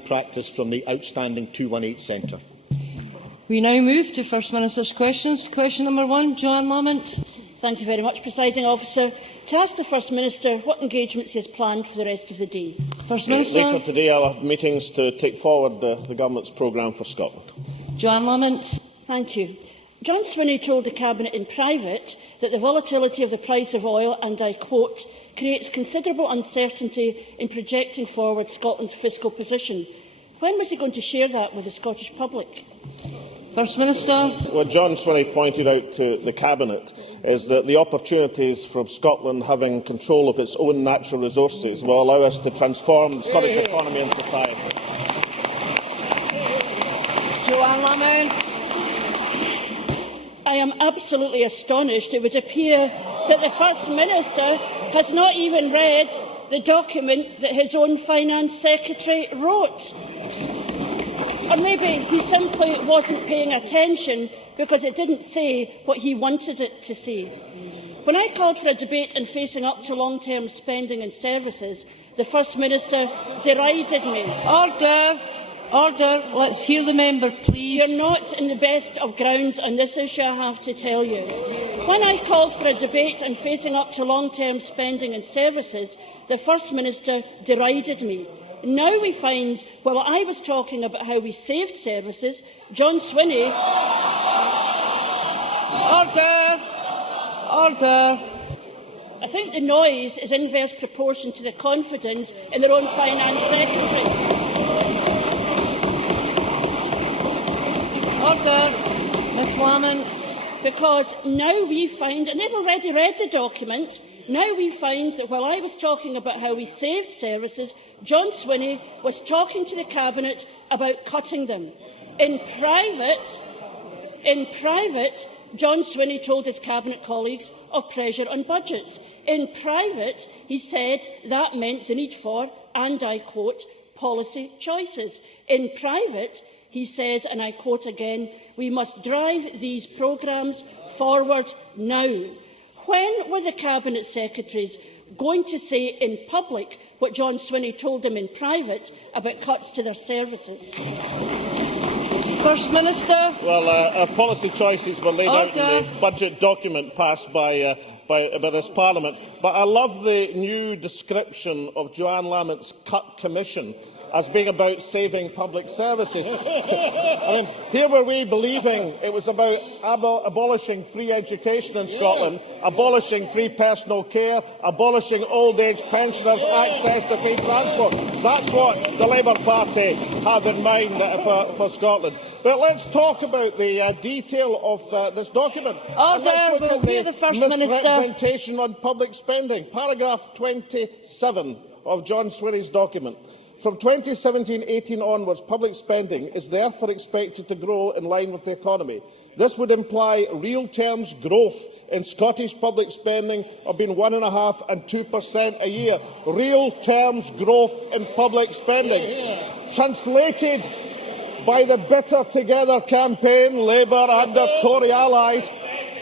practice from the outstanding 218 centre. We now move to First Minister's questions. Question number 1, Joanne Lamont. Thank you very much, Presiding Officer. To ask the First Minister what engagements he has planned for the rest of the day. First Minister. Later today I will have meetings to take forward the Government's programme for Scotland. Joanne Lamont. Thank you. John Swinney told the Cabinet in private that the volatility of the price of oil, and I quote, creates considerable uncertainty in projecting forward Scotland's fiscal position. When was he going to share that with the Scottish public? First Minister. What John Swinney pointed out to the Cabinet is that the opportunities from Scotland having control of its own natural resources will allow us to transform the Scottish economy and society. Joanne Lamont. I am absolutely astonished. It would appear that the First Minister has not even read the document that his own Finance Secretary wrote. Or maybe he simply wasn't paying attention because it didn't say what he wanted it to say. When I called for a debate on facing up to long-term spending and services, the First Minister derided me. Order. Order. Let's hear the member, please. You're not in the best of grounds on this issue, I have to tell you. When I called for a debate on facing up to long-term spending and services, the First Minister derided me. Now we find, while I was talking about how we saved services, John Swinney... Order! Order! I think the noise is inverse proportion to the confidence in their own Finance Secretary. Order! Ms Lamont. Because now we find, and they've already read the document, now we find that while I was talking about how we saved services, John Swinney was talking to the Cabinet about cutting them. In private, John Swinney told his Cabinet colleagues of pressure on budgets. In private, he said that meant the need for, and I quote, policy choices. In private, he says, and I quote again, we must drive these programmes forward now. When were the Cabinet Secretaries going to say in public what John Swinney told them in private about cuts to their services? First Minister. Well, our policy choices were laid out in the budget document passed by this Parliament. But I love the new description of Joanne Lamont's cut commission as being about saving public services. I mean, here were we believing it was about abolishing free education in Scotland, abolishing free personal care, abolishing old age pensioners' access to free transport. That's what the Labour Party have in mind for Scotland. But let's talk about the detail of this document. Order. We'll hear the First Minister. Misrepresentation on public spending. Paragraph 27 of John Swinney's document. From 2017-18 onwards, public spending is therefore expected to grow in line with the economy. This would imply real terms growth in Scottish public spending of between 1.5% and 2% a year. Real terms growth in public spending. Translated by the Better Together campaign, Labour and their Tory allies,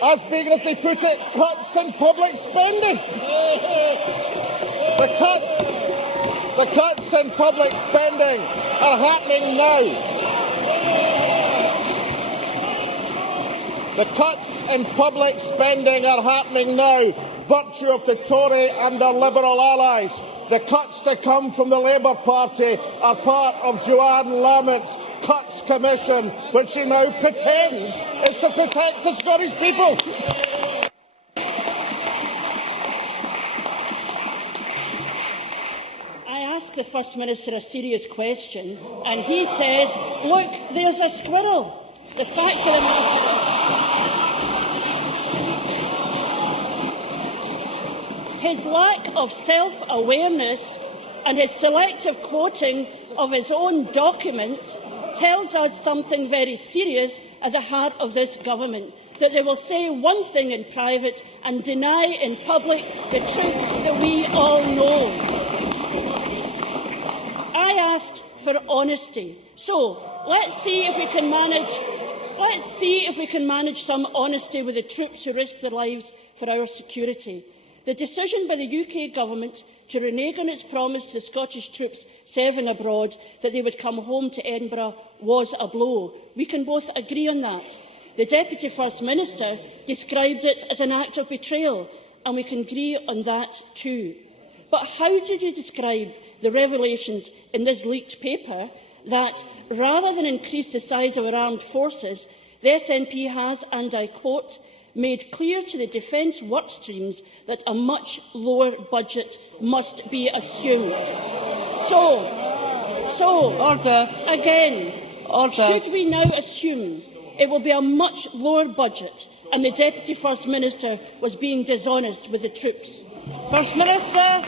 as being, as they put it, cuts in public spending. The cuts in public spending are happening now. The cuts in public spending are happening now, virtue of the Tory and their Liberal allies. The cuts to come from the Labour Party are part of Joanne Lamont's Cuts Commission, which she now pretends is to protect the Scottish people. The First Minister a serious question, and he says, look, there's a squirrel. The fact of the matter... His lack of self-awareness and his selective quoting of his own document tells us something very serious at the heart of this government, that they will say one thing in private and deny in public the truth that we all know. I asked for honesty, so let's see if we can manage some honesty with the troops who risk their lives for our security. The decision by the UK Government to renege on its promise to the Scottish troops serving abroad that they would come home to Edinburgh was a blow. We can both agree on that. The Deputy First Minister described it as an act of betrayal, and we can agree on that too. But how did you describe the revelations in this leaked paper that, rather than increase the size of our armed forces, the SNP has, and I quote, made clear to the defence work streams that a much lower budget must be assumed? Order. Again, Order. should we now assume it will be a much lower budget and the Deputy First Minister was being dishonest with the troops? First Minister.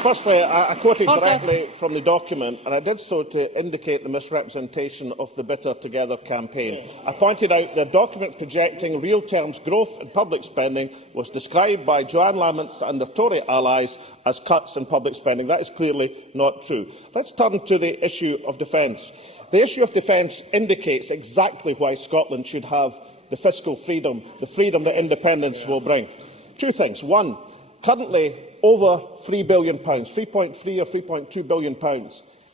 Firstly, I quoted directly from the document, and I did so to indicate the misrepresentation of the Bitter Together campaign. I pointed out the document projecting real terms growth in public spending was described by Joanne Lamont and their Tory allies as cuts in public spending. That is clearly not true. Let's turn to the issue of defence. The issue of defence indicates exactly why Scotland should have the fiscal freedom, the freedom that independence will bring. Two things. One, currently over £3 billion, 3.3 or £3.2 billion,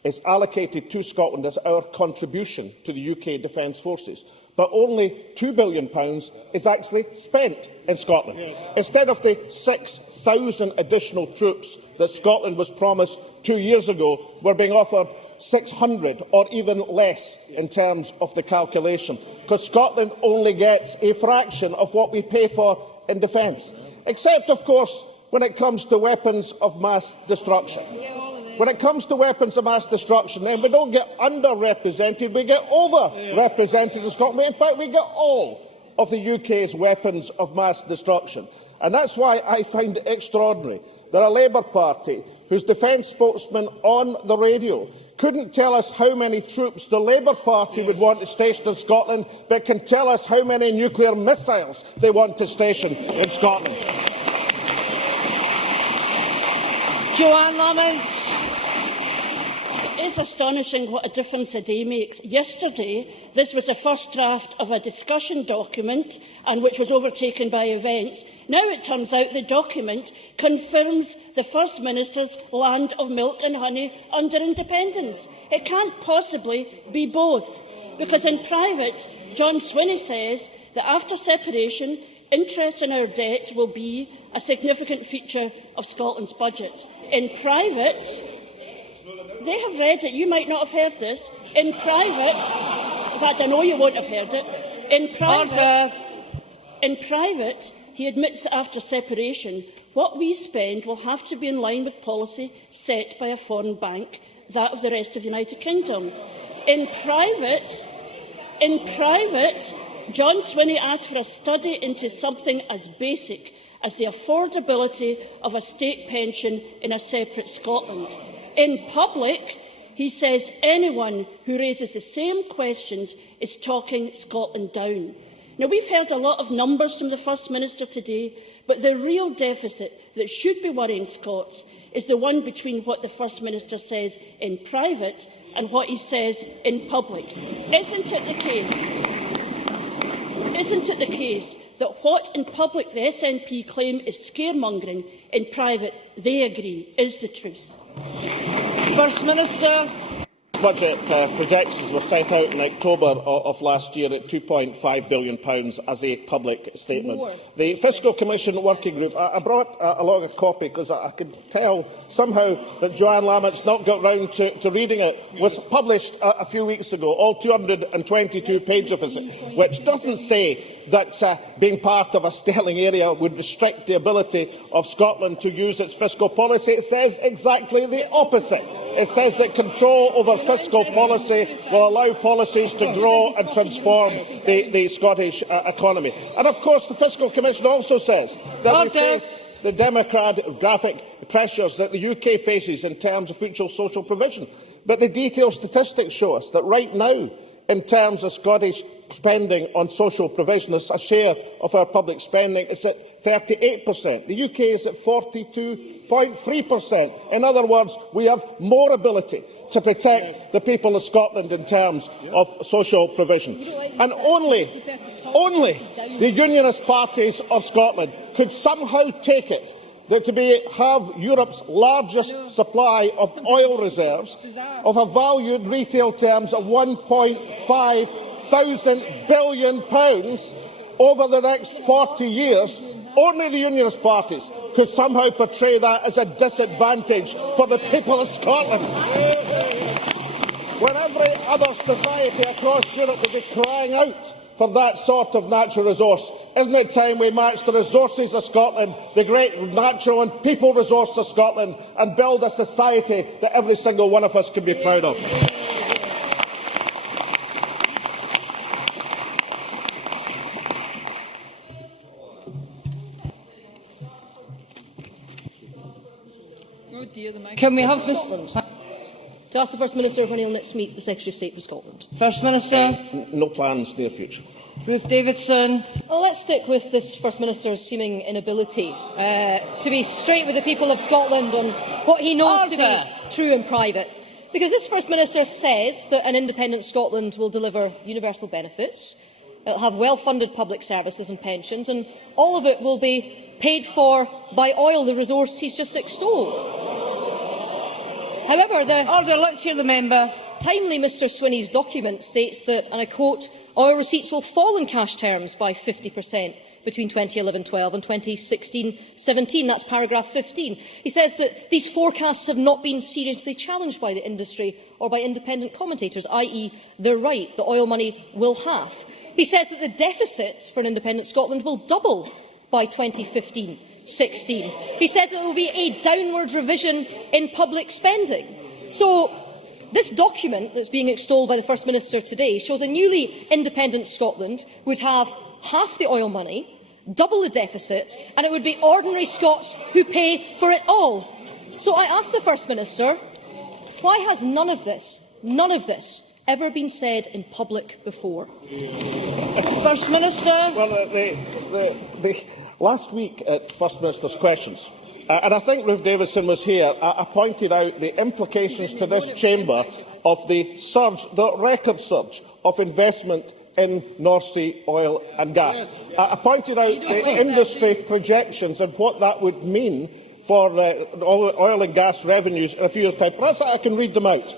is allocated to Scotland as our contribution to the UK Defence Forces. But only £2 billion is actually spent in Scotland. Instead of the 6,000 additional troops that Scotland was promised 2 years ago, we're being offered 600 or even less in terms of the calculation, because Scotland only gets a fraction of what we pay for in defence. Except, of course, when it comes to weapons of mass destruction. When it comes to weapons of mass destruction, then we don't get underrepresented, we get overrepresented in Scotland. In fact, we get all of the UK's weapons of mass destruction. And that's why I find it extraordinary that a Labour Party, whose defence spokesman on the radio couldn't tell us how many troops the Labour Party would want to station in Scotland, but can tell us how many nuclear missiles they want to station in Scotland. Joanne Lamont. It is astonishing what a difference a day makes. Yesterday, this was the first draft of a discussion document, and which was overtaken by events. Now it turns out the document confirms the First Minister's land of milk and honey under independence. It can't possibly be both, because in private, John Swinney says that after separation, interest on our debt will be a significant feature of Scotland's budget. In private, they have read it. You might not have heard this. In private, in fact, I know you won't have heard it. In private, he admits that after separation, what we spend will have to be in line with policy set by a foreign bank, that of the rest of the United Kingdom. In private, John Swinney asked for a study into something as basic as the affordability of a state pension in a separate Scotland. In public, he says anyone who raises the same questions is talking Scotland down. Now, we've heard a lot of numbers from the First Minister today, but the real deficit that should be worrying Scots is the one between what the First Minister says in private and what he says in public. Isn't it the case that what in public the SNP claim is scaremongering, in private they agree is the truth? First Minister. Budget projections were set out in October of last year at £2.5 billion as a public statement. The Fiscal Commission Working Group, I brought along a copy because I could tell somehow that Joanne Lamont's not got round to reading it, was published a few weeks ago, all 222 pages of it, which doesn't say that being part of a sterling area would restrict the ability of Scotland to use its fiscal policy. It says exactly the opposite. It says that control over fiscal policy will allow policies to grow and transform the Scottish economy. And, of course, the Fiscal Commission also says that we face the demographic pressures that the UK faces in terms of future social provision. But the detailed statistics show us that right now, in terms of Scottish spending on social provision, as a share of our public spending, it's at 38%. The UK is at 42.3%. In other words, we have more ability to protect the people of Scotland in terms of social provision. And only the Unionist parties of Scotland could somehow take it that have Europe's largest supply of oil reserves of a valued retail terms of £1.5 thousand billion over the next 40 years. Only the Unionist parties could somehow portray that as a disadvantage for the people of Scotland, when every other society across Europe would be crying out for that sort of natural resource. Isn't it time we match the resources of Scotland, the great natural and people resource of Scotland, and build a society that every single one of us can be proud of? Can we have Scotland? To ask the First Minister when he will next meet the Secretary of State for Scotland. First Minister. No plans near future. Ruth Davidson. Well, let's stick with this First Minister's seeming inability to be straight with the people of Scotland on what he knows to be true in private. Because this First Minister says that an independent Scotland will deliver universal benefits, it will have well-funded public services and pensions, and all of it will be paid for by oil, the resource he's just extolled. However, let's hear the member. Timely Mr Swinney's document states that, and I quote, oil receipts will fall in cash terms by 50% between 2011-12 and 2016-17. That's paragraph 15. He says that these forecasts have not been seriously challenged by the industry or by independent commentators, i.e. they're right, the oil money will halve. He says that the deficit for an independent Scotland will double by 2015-16. He says that there will be a downward revision in public spending. So, this document that's being extolled by the First Minister today shows a newly independent Scotland would have half the oil money, double the deficit, and it would be ordinary Scots who pay for it all. So I ask the First Minister, why has none of this ever been said in public before? First Minister. Well, last week at First Minister's Questions, and I think Ruth Davidson was here, I pointed out the implications to this chamber of the record surge of investment in North Sea oil and gas. I pointed out the industry projections and what that would mean for oil and gas revenues in a few years' time. Perhaps I can read them out,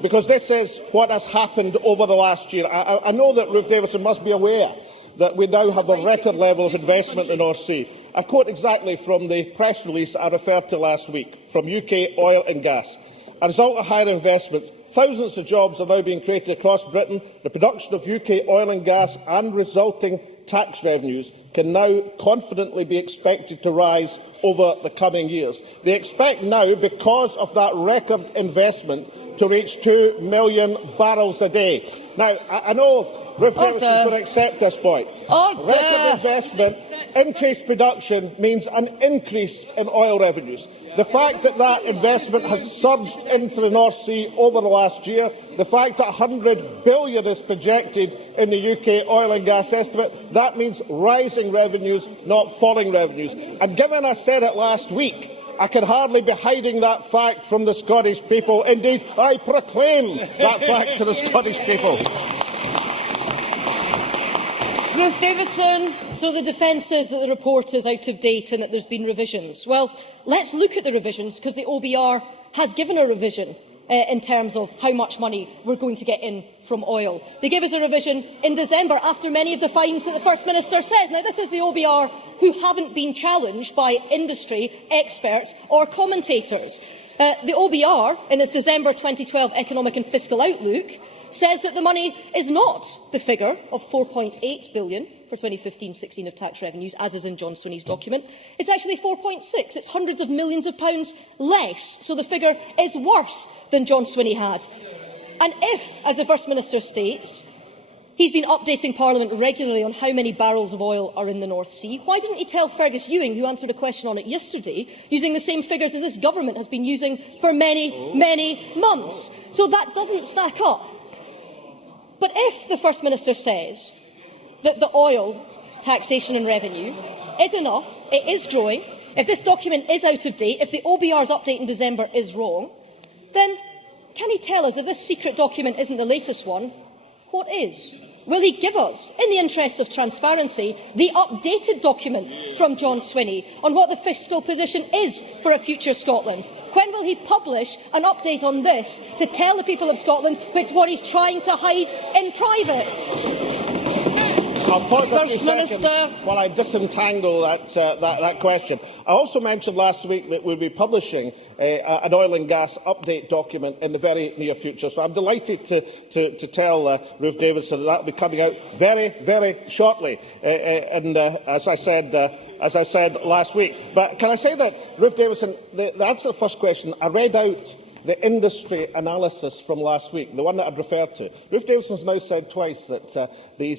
because this is what has happened over the last year. I know that Ruth Davidson must be aware that we now have a record level of investment in the North Sea. I quote exactly from the press release I referred to last week from UK Oil and Gas. As a result of higher investment, thousands of jobs are now being created across Britain. The production of UK oil and gas and resulting tax revenues can now confidently be expected to rise over the coming years. They expect now, because of that record investment, to reach 2 million barrels a day. Now, I know Ruth Davidson is going to accept this point. Record investment, increased production means an increase in oil revenues. The fact that that investment has surged into the North Sea over the last year, the fact that £100 billion is projected in the UK oil and gas estimate, that means rising revenues, not falling revenues. And given I said it last week, I can hardly be hiding that fact from the Scottish people. Indeed, I proclaim that fact to the Scottish people. Ruth Davidson. So the defence says that the report is out of date and that there's been revisions. Well, let's look at the revisions, because the OBR has given a revision in terms of how much money we're going to get in from oil. They gave us a revision in December after many of the findings that the First Minister says. Now, this is the OBR who haven't been challenged by industry, experts or commentators. The OBR, in its December 2012 Economic and Fiscal Outlook, says that the money is not the figure of £4.8 billion for 2015-16 of tax revenues, as is in John Swinney's document. It's actually 4.6. It's hundreds of millions of pounds less. So the figure is worse than John Swinney had. And if, as the First Minister states, he's been updating Parliament regularly on how many barrels of oil are in the North Sea, why didn't he tell Fergus Ewing, who answered a question on it yesterday, using the same figures as this government has been using for many months? So that doesn't stack up. But if the First Minister says that the oil taxation and revenue is enough, it is growing, if this document is out of date, if the OBR's update in December is wrong, then can he tell us, if this secret document isn't the latest one, what is? Will he give us, in the interests of transparency, the updated document from John Swinney on what the fiscal position is for a future Scotland? When will he publish an update on this to tell the people of Scotland what he's trying to hide in private? I'll pause a few First seconds Minister. while I disentangle that question. I also mentioned last week that we'll be publishing an oil and gas update document in the very near future. So I'm delighted to tell Ruth Davidson that will be coming out very, very shortly. As I said last week. But can I say that, Ruth Davidson, the answer to the first question, I read out the industry analysis from last week, the one that I'd referred to. Ruth Davidson has now said twice that the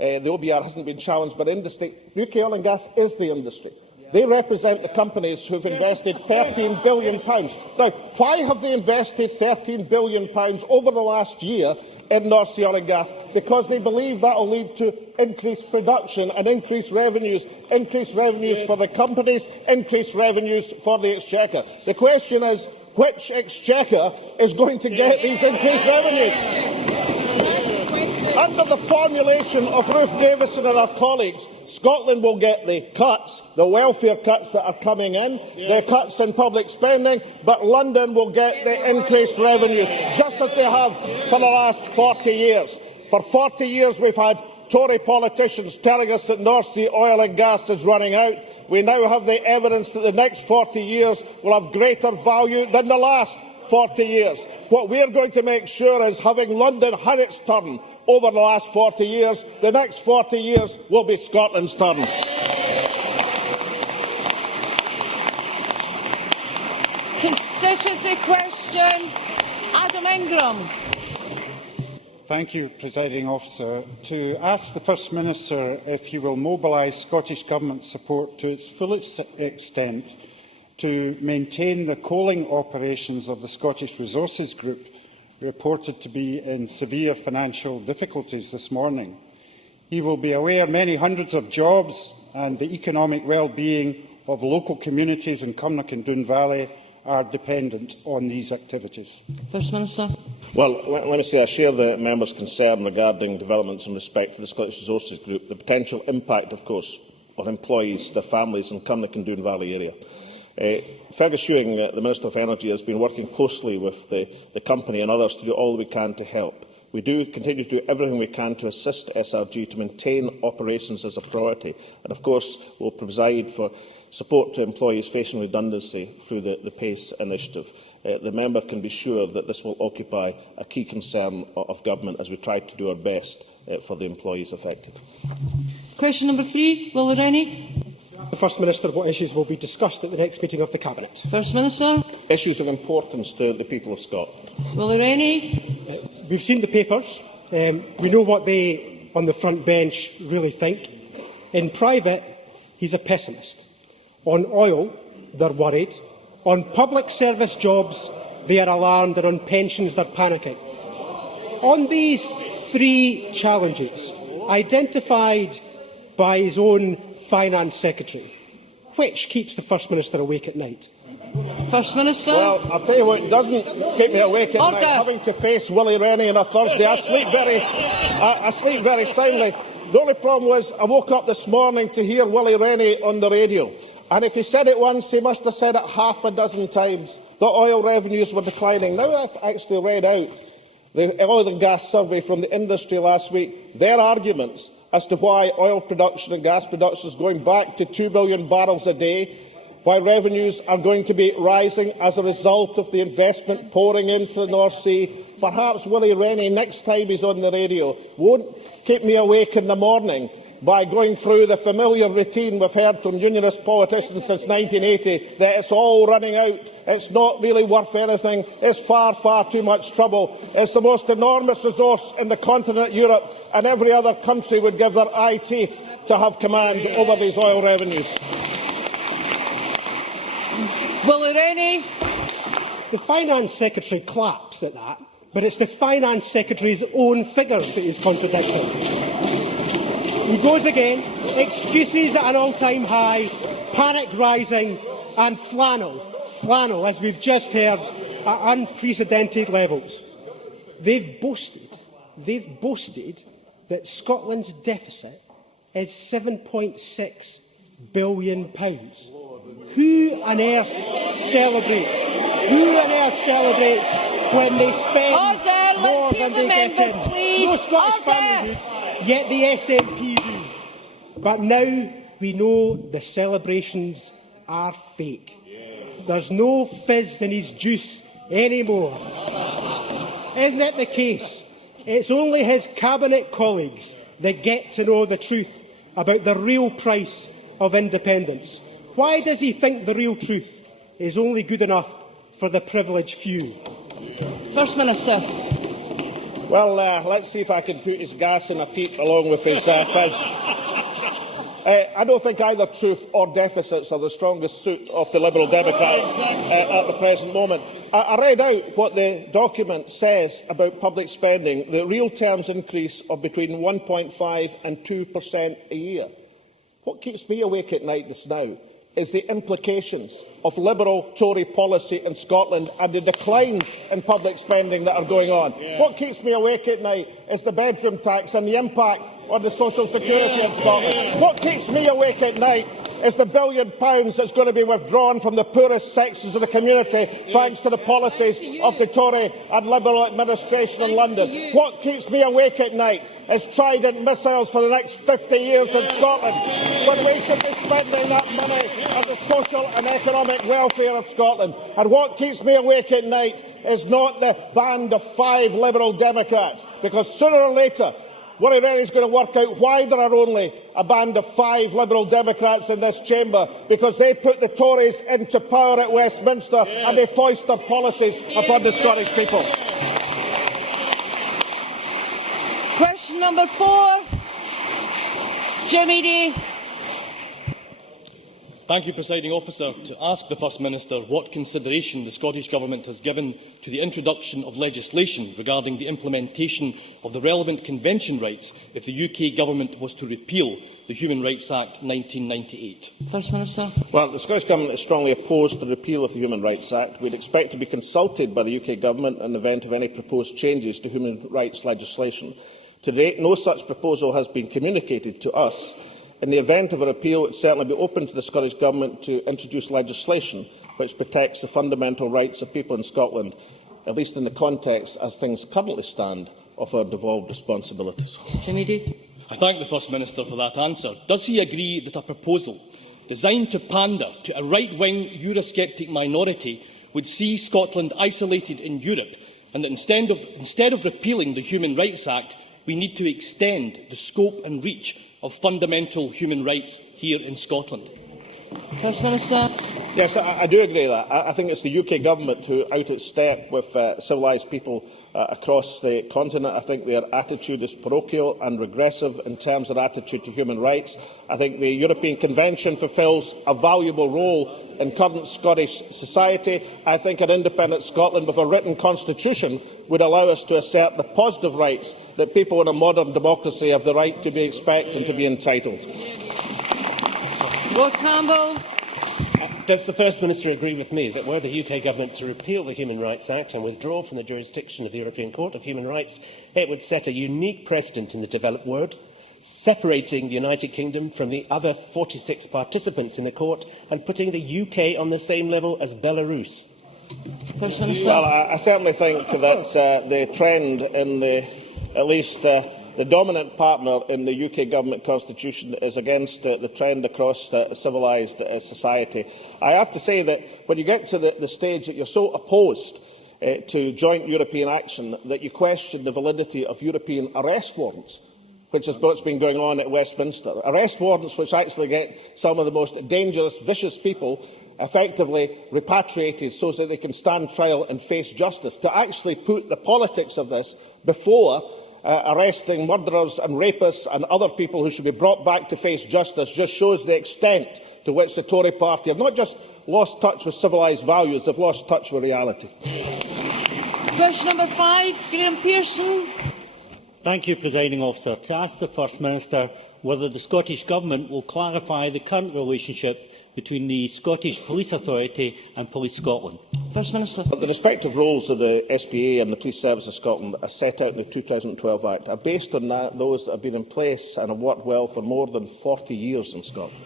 OBR hasn't been challenged by the industry. UK Oil and Gas is the industry. They represent the companies who have invested £13 billion. Now, why have they invested £13 billion over the last year in North Sea Oil and Gas? Because they believe that will lead to increased production and increased revenues for the companies, increased revenues for the Exchequer. The question is, which Exchequer is going to get these increased revenues? Under the formulation of Ruth Davidson and her colleagues, Scotland will get the cuts, the welfare cuts that are coming in, the cuts in public spending, but London will get the increased revenues, just as they have for the last 40 years. For 40 years we've had Tory politicians telling us that North Sea oil and gas is running out. We now have the evidence that the next 40 years will have greater value than the last 40 years. What we are going to make sure is, having London had its turn over the last 40 years, the next 40 years will be Scotland's turn. Constituency question, Adam Ingram. Thank you, Presiding Officer. To ask the First Minister if he will mobilise Scottish Government support to its fullest extent to maintain the coaling operations of the Scottish Resources Group, reported to be in severe financial difficulties this morning. He will be aware many hundreds of jobs and the economic well-being of local communities in Cumnock and Doon Valley are dependent on these activities. First Minister. Well, let me say I share the member's concern regarding developments in respect to the Scottish Resources Group, the potential impact, of course, on employees, their families in Cumnock and Doon Valley area. Fergus Ewing, the Minister of Energy, has been working closely with the company and others to do all we can to help. We do continue to do everything we can to assist SRG to maintain operations as a priority, and of course will provide for support to employees facing redundancy through the PACE initiative. The member can be sure that this will occupy a key concern of Government as we try to do our best for the employees affected. Question number 3, Will Rennie. The First Minister what issues will be discussed at the next meeting of the Cabinet. First Minister. Issues of importance to the people of Scotland. Will Rennie. We've seen the papers. We know what they on the front bench really think. In private, he's a pessimist. On oil, they're worried. On public service jobs, they are alarmed. And on pensions, they're panicking. On these 3 challenges, identified by his own Finance Secretary, which keeps the First Minister awake at night? First Minister. Well, I'll tell you what doesn't keep me awake at night, having to face Willie Rennie on a Thursday. I sleep very soundly. The only problem was I woke up this morning to hear Willie Rennie on the radio. And if he said it once, he must have said it half a dozen times, that oil revenues were declining. Now I've actually read out the oil and gas survey from the industry last week, their arguments as to why oil production and gas production is going back to 2 million barrels a day, why revenues are going to be rising as a result of the investment pouring into the North Sea. Perhaps Willie Rennie, next time he's on the radio, won't keep me awake in the morning by going through the familiar routine we've heard from unionist politicians since 1980, that it's all running out, it's not really worth anything, it's far, far too much trouble, it's the most enormous resource in the continent of Europe, and every other country would give their eye teeth to have command over these oil revenues. Will Rennie. The Finance Secretary claps at that, but it's the Finance Secretary's own figures that he's contradicting. He goes again, excuses at an all-time high, panic rising and flannel, as we've just heard at unprecedented levels. They've boasted that Scotland's deficit is £7.6 billion. Who on earth celebrates? When they spend more than they get in? No Scottish family would, yet the SNP do. But now we know the celebrations are fake. There's no fizz in his juice anymore. Isn't it the case? It's only his cabinet colleagues that get to know the truth about the real price of independence. Why does he think the real truth is only good enough for the privileged few? First Minister. Well, let's see if I can put his gas in a peat along with his fizz. I don't think either truth or deficits are the strongest suit of the Liberal Democrats at the present moment. I read out what the document says about public spending, the real terms increase of between 1.5% and 2% a year. What keeps me awake at night just now is the implications of Liberal Tory policy in Scotland and the declines in public spending that are going on. What keeps me awake at night is the bedroom tax and the impact on the social security of Scotland. What keeps me awake at night is the £1 billion that's going to be withdrawn from the poorest sections of the community thanks to the policies of the Tory and Liberal administration in London. What keeps me awake at night is Trident missiles for the next 50 years in Scotland, when we should be spending that money on the social and economic welfare of Scotland. And what keeps me awake at night is not the band of 5 Liberal Democrats, because sooner or later Willie Rennie is going to work out why there are only a band of 5 Liberal Democrats in this chamber, because they put the Tories into power at Westminster and they foist their policies upon the Scottish people. Question number 4. Jimmy Day. Thank you, Presiding Officer. To ask the First Minister what consideration the Scottish Government has given to the introduction of legislation regarding the implementation of the relevant convention rights if the UK Government was to repeal the Human Rights Act 1998. First Minister. Well, the Scottish Government is strongly opposed to the repeal of the Human Rights Act. We'd expect to be consulted by the UK Government in the event of any proposed changes to human rights legislation. To date, no such proposal has been communicated to us. In the event of a repeal, it would certainly be open to the Scottish Government to introduce legislation which protects the fundamental rights of people in Scotland, at least in the context, as things currently stand, of our devolved responsibilities. Jimmy Day. I thank the First Minister for that answer. Does he agree that a proposal designed to pander to a right-wing Eurosceptic minority would see Scotland isolated in Europe, and that instead of repealing the Human Rights Act, we need to extend the scope and reach of fundamental human rights here in Scotland? First Minister. Yes, I do agree with that. I think it's the UK Government who are out of step with civilised people across the continent. I think their attitude is parochial and regressive in terms of their attitude to human rights. I think the European Convention fulfils a valuable role in current Scottish society. I think an independent Scotland with a written constitution would allow us to assert the positive rights that people in a modern democracy have the right to be expected and to be entitled. Lord Campbell. Does the First Minister agree with me that were the UK Government to repeal the Human Rights Act and withdraw from the jurisdiction of the European Court of Human Rights, it would set a unique precedent in the developed world, separating the United Kingdom from the other 46 participants in the Court and putting the UK on the same level as Belarus? First Minister. Well, I certainly think that the trend in at least the dominant partner in the UK Government constitution is against the trend across civilised society. I have to say that when you get to the stage that you're so opposed to joint European action that you question the validity of European arrest warrants, which is what's been going on at Westminster. Arrest warrants which actually get some of the most dangerous, vicious people effectively repatriated so that they can stand trial and face justice. To actually put the politics of this before arresting murderers and rapists and other people who should be brought back to face justice just shows the extent to which the Tory party have not just lost touch with civilised values, they've lost touch with reality. Question number 5, Graham Pearson. Thank you, Presiding Officer. To ask the First Minister whether the Scottish Government will clarify the current relationship between the Scottish Police Authority and Police Scotland. First Minister. The respective roles of the SPA and the Police Service of Scotland as set out in the 2012 Act are based on those that have been in place and have worked well for more than 40 years in Scotland.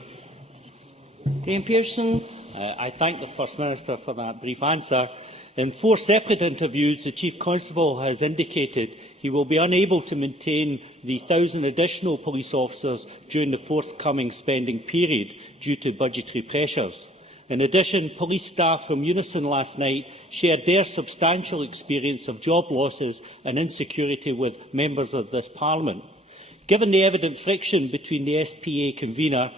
Graham Pearson. I thank the First Minister for that brief answer. In 4 separate interviews, the Chief Constable has indicated he will be unable to maintain the 1,000 additional police officers during the forthcoming spending period due to budgetary pressures. In addition, police staff from Unison last night shared their substantial experience of job losses and insecurity with members of this Parliament. Given the evident friction between the SPA convener,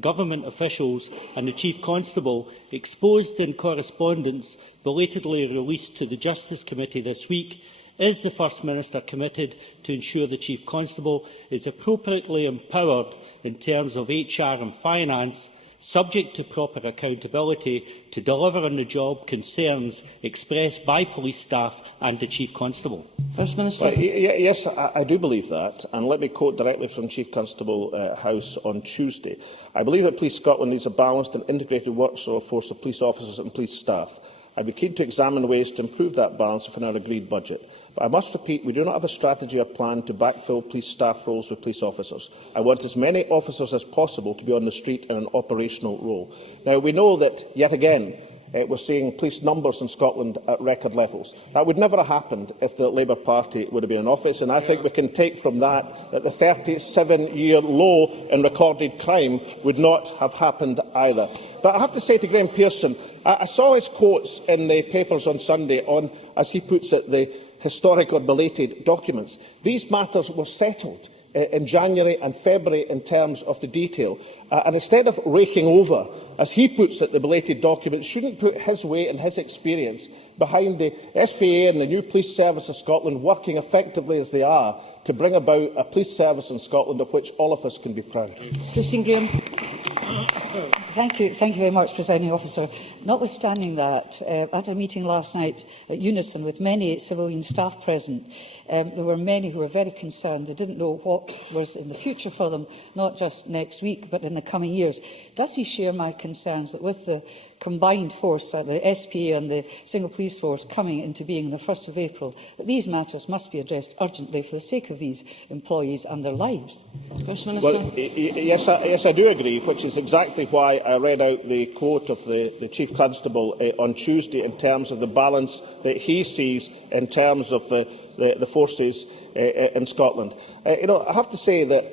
government officials and the Chief Constable, exposed in correspondence belatedly released to the Justice Committee this week, is the First Minister committed to ensure the Chief Constable is appropriately empowered in terms of HR and finance, subject to proper accountability, to deliver on the job concerns expressed by police staff and the Chief Constable? First Minister. Yes, I do believe that, and let me quote directly from Chief Constable House on Tuesday. I believe that Police Scotland needs a balanced and integrated workforce of police officers and police staff. I'd be keen to examine ways to improve that balance within our agreed budget. But I must repeat, we do not have a strategy or plan to backfill police staff roles with police officers. I want as many officers as possible to be on the street in an operational role. Now, we know that, yet again, we're seeing police numbers in Scotland at record levels. That would never have happened if the Labour Party would have been in office, and I think we can take from that that the 37-year low in recorded crime would not have happened either. But I have to say to Graham Pearson, I saw his quotes in the papers on Sunday on, as he puts it, the historic or belated documents. These matters were settled in January and February in terms of the detail. And instead of raking over, as he puts it, the belated documents, shouldn't put his weight and his experience behind the SPA and the new Police Service of Scotland working effectively as they are to bring about a police service in Scotland of which all of us can be proud. Christine Graham. Thank you very much, Presiding Officer. Notwithstanding that, at a meeting last night at Unison with many civilian staff present, there were many who were very concerned. They didn't know what was in the future for them, not just next week, but in the coming years. Does he share my concerns that with the combined force, the SPA and the single police force coming into being on the 1st of April, that these matters must be addressed urgently for the sake of these employees and their lives? Well, yes, I do agree, which is exactly why I read out the quote of the Chief Constable on Tuesday in terms of the balance that he sees in terms of the forces in Scotland. I have to say that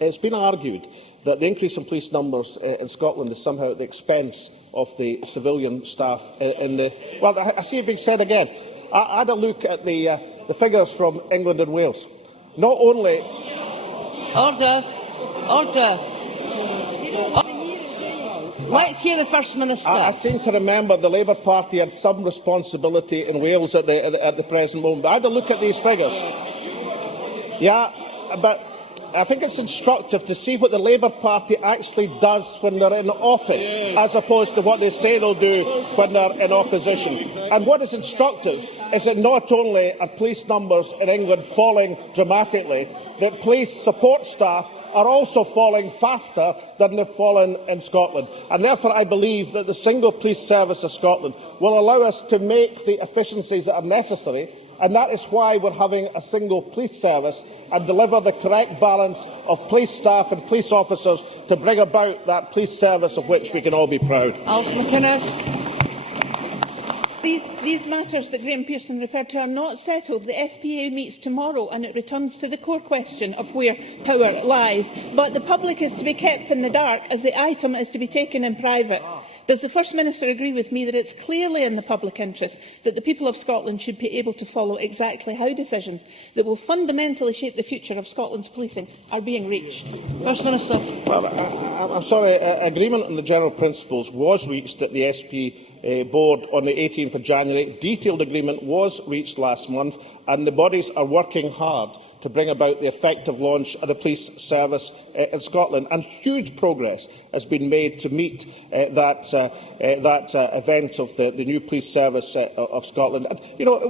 it's been argued that the increase in police numbers in Scotland is somehow at the expense of the civilian staff Well, I see it being said again. I had a look at the figures from England and Wales. Not only... Order. Let's hear the First Minister. I seem to remember the Labour Party had some responsibility in Wales at the present moment. But I had a look at these figures. Yeah, but I think it's instructive to see what the Labour Party actually does when they're in office, as opposed to what they say they'll do when they're in opposition. And what is instructive is that not only are police numbers in England falling dramatically, that police support staff are also falling faster than they've fallen in Scotland. And therefore I believe that the single police service of Scotland will allow us to make the efficiencies that are necessary, and that is why we're having a single police service and deliver the correct balance of police staff and police officers to bring about that police service of which we can all be proud. Alison McInnes. These matters that Graham Pearson referred to are not settled. The SPA meets tomorrow and it returns to the core question of where power lies. But the public is to be kept in the dark as the item is to be taken in private. Does the First Minister agree with me that it's clearly in the public interest that the people of Scotland should be able to follow exactly how decisions that will fundamentally shape the future of Scotland's policing are being reached? First Minister. Well, I'm sorry, agreement on the general principles was reached at the board on the 18th of January. Detailed agreement was reached last month, and the bodies are working hard to bring about the effective launch of the police service in Scotland. And huge progress has been made to meet that event of the new police service of Scotland. And,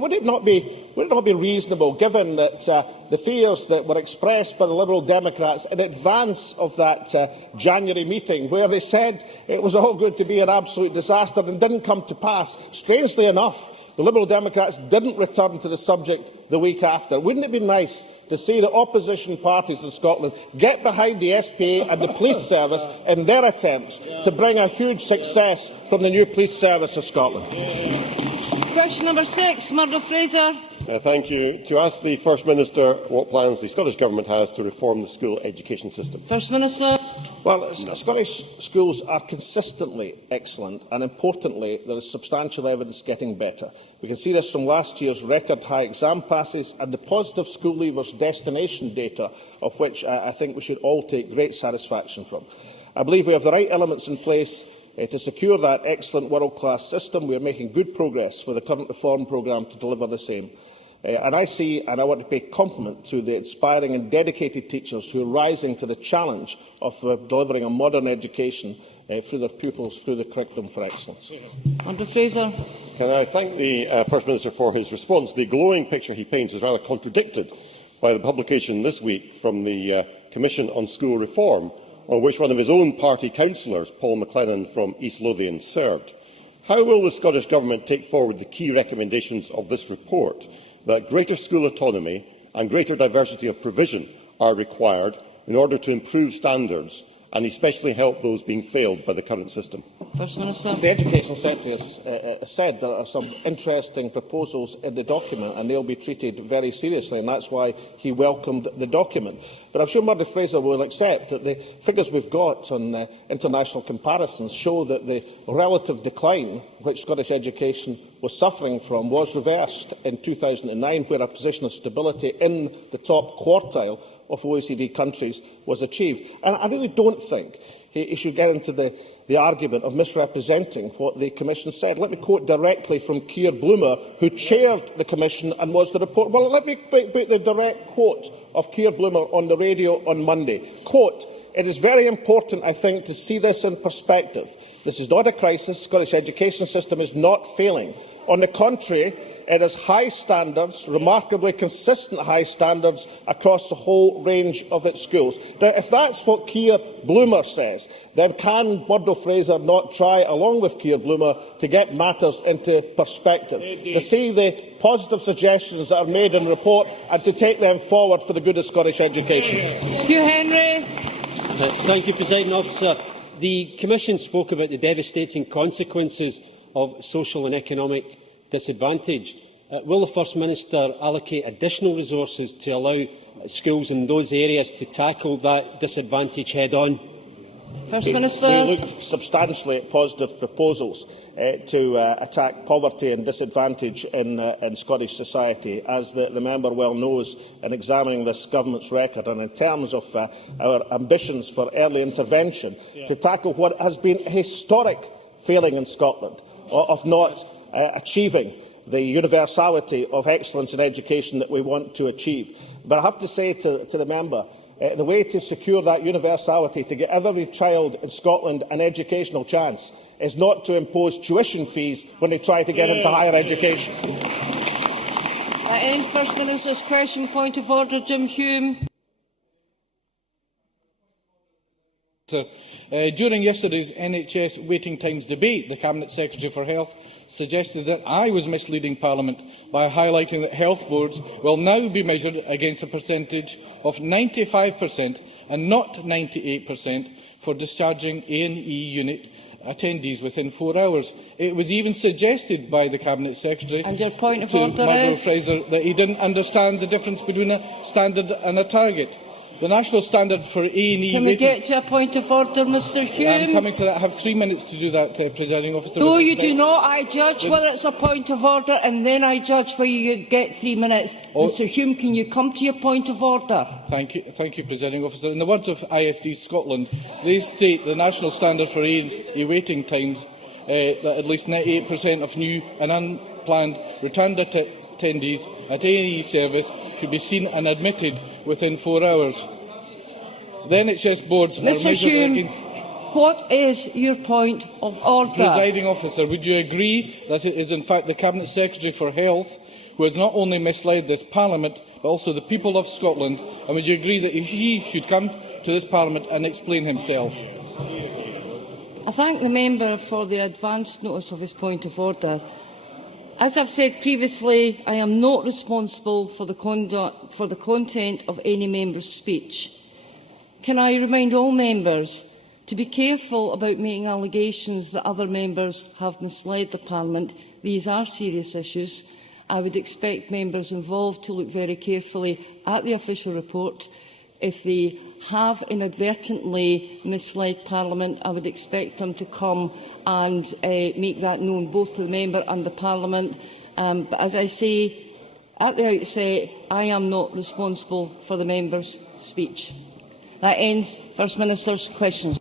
would it not be reasonable, given that the fears that were expressed by the Liberal Democrats in advance of that January meeting, where they said it was all going to be an absolute disaster and didn't come to pass? Strangely enough, the Liberal Democrats didn't return to the subject the week after. Wouldn't it be nice to see the opposition parties in Scotland get behind the SPA and the police service in their attempts to bring a huge success from the new police service of Scotland? Question number 6, Murdo Fraser. Thank you. To ask the First Minister what plans the Scottish Government has to reform the school education system. First Minister. Well, Scottish schools are consistently excellent, and importantly, there is substantial evidence getting better. We can see this from last year's record-high exam passes and the positive school leavers destination data, of which I think we should all take great satisfaction from. I believe we have the right elements in place to secure that excellent world-class system. We are making good progress with the current reform programme to deliver the same. And I want to pay compliment to the inspiring and dedicated teachers who are rising to the challenge of delivering a modern education through their pupils through the curriculum for excellence. Murdo Fraser. Can I thank the First Minister for his response? The glowing picture he paints is rather contradicted by the publication this week from the Commission on School Reform, on which one of his own party councillors, Paul McLennan from East Lothian, served. How will the Scottish Government take forward the key recommendations of this report, that greater school autonomy and greater diversity of provision are required in order to improve standards and especially help those being failed by the current system? First Minister. The Education Secretary has said there are some interesting proposals in the document, and they'll be treated very seriously, and that's why he welcomed the document. But I'm sure Murdo Fraser will accept that the figures we've got on international comparisons show that the relative decline which Scottish education was suffering from was reversed in 2009, where a position of stability in the top quartile of OECD countries was achieved. And I really don't think he should get into the argument of misrepresenting what the Commission said. Let me quote directly from Keir Bloomer, who chaired the Commission and was the report. Well, let me put the direct quote of Keir Bloomer on the radio on Monday. Quote, "It is very important, I think, to see this in perspective. This is not a crisis. The Scottish education system is not failing. On the contrary, it has high standards, remarkably consistent high standards across the whole range of its schools." Now, if that's what Keir Bloomer says, then can Murdo Fraser not try, along with Keir Bloomer, to get matters into perspective, to see the positive suggestions that are made in the report and to take them forward for the good of Scottish education? Hugh Henry. Thank you, Presiding Officer. The Commission spoke about the devastating consequences of social and economic disadvantage. Will the First Minister allocate additional resources to allow schools in those areas to tackle that disadvantage head-on? First Minister. We look substantially at positive proposals to attack poverty and disadvantage in Scottish society, as the member well knows in examining this government's record, and in terms of our ambitions for early intervention to tackle what has been a historic failing in Scotland of not achieving the universality of excellence in education that we want to achieve. But I have to say to the member, the way to secure that universality, to get every child in Scotland an educational chance, is not to impose tuition fees when they try to get into higher education. That ends First Minister's question. Point of order, Jim Hume. During yesterday's NHS waiting times debate, the Cabinet Secretary for Health suggested that I was misleading Parliament by highlighting that health boards will now be measured against a percentage of 95% and not 98% for discharging A&E unit attendees within 4 hours. It was even suggested by the Cabinet Secretary and your point of to order Murdo is Fraser that he didn't understand the difference between a standard and a target. The national standard for A&E... Can we get to a point of order, Mr Hume? I'm coming to that. I have 3 minutes to do that, Presiding Officer. No, you do not. I judge whether it's a point of order, and then I judge whether you get 3 minutes. Mr Hume, can you come to your point of order? Thank you, Presiding Officer. In the words of ISD Scotland, they state the national standard for A&E waiting times that at least 98% of new and unplanned returned attendees at A&E service should be seen and admitted within 4 hours. The NHS boards are Mr. measured Hume, against... what is your point of order? Presiding officer, would you agree that it is in fact the Cabinet Secretary for Health who has not only misled this Parliament but also the people of Scotland, and would you agree that he should come to this Parliament and explain himself? I thank the member for the advance notice of his point of order. As I have said previously, I am not responsible for the content of any member's speech. Can I remind all members to be careful about making allegations that other members have misled the Parliament? These are serious issues. I would expect members involved to look very carefully at the official report. If they have inadvertently misled Parliament, I would expect them to come and make that known both to the member and the Parliament. But as I say at the outset, I am not responsible for the member's speech. That ends First Minister's questions.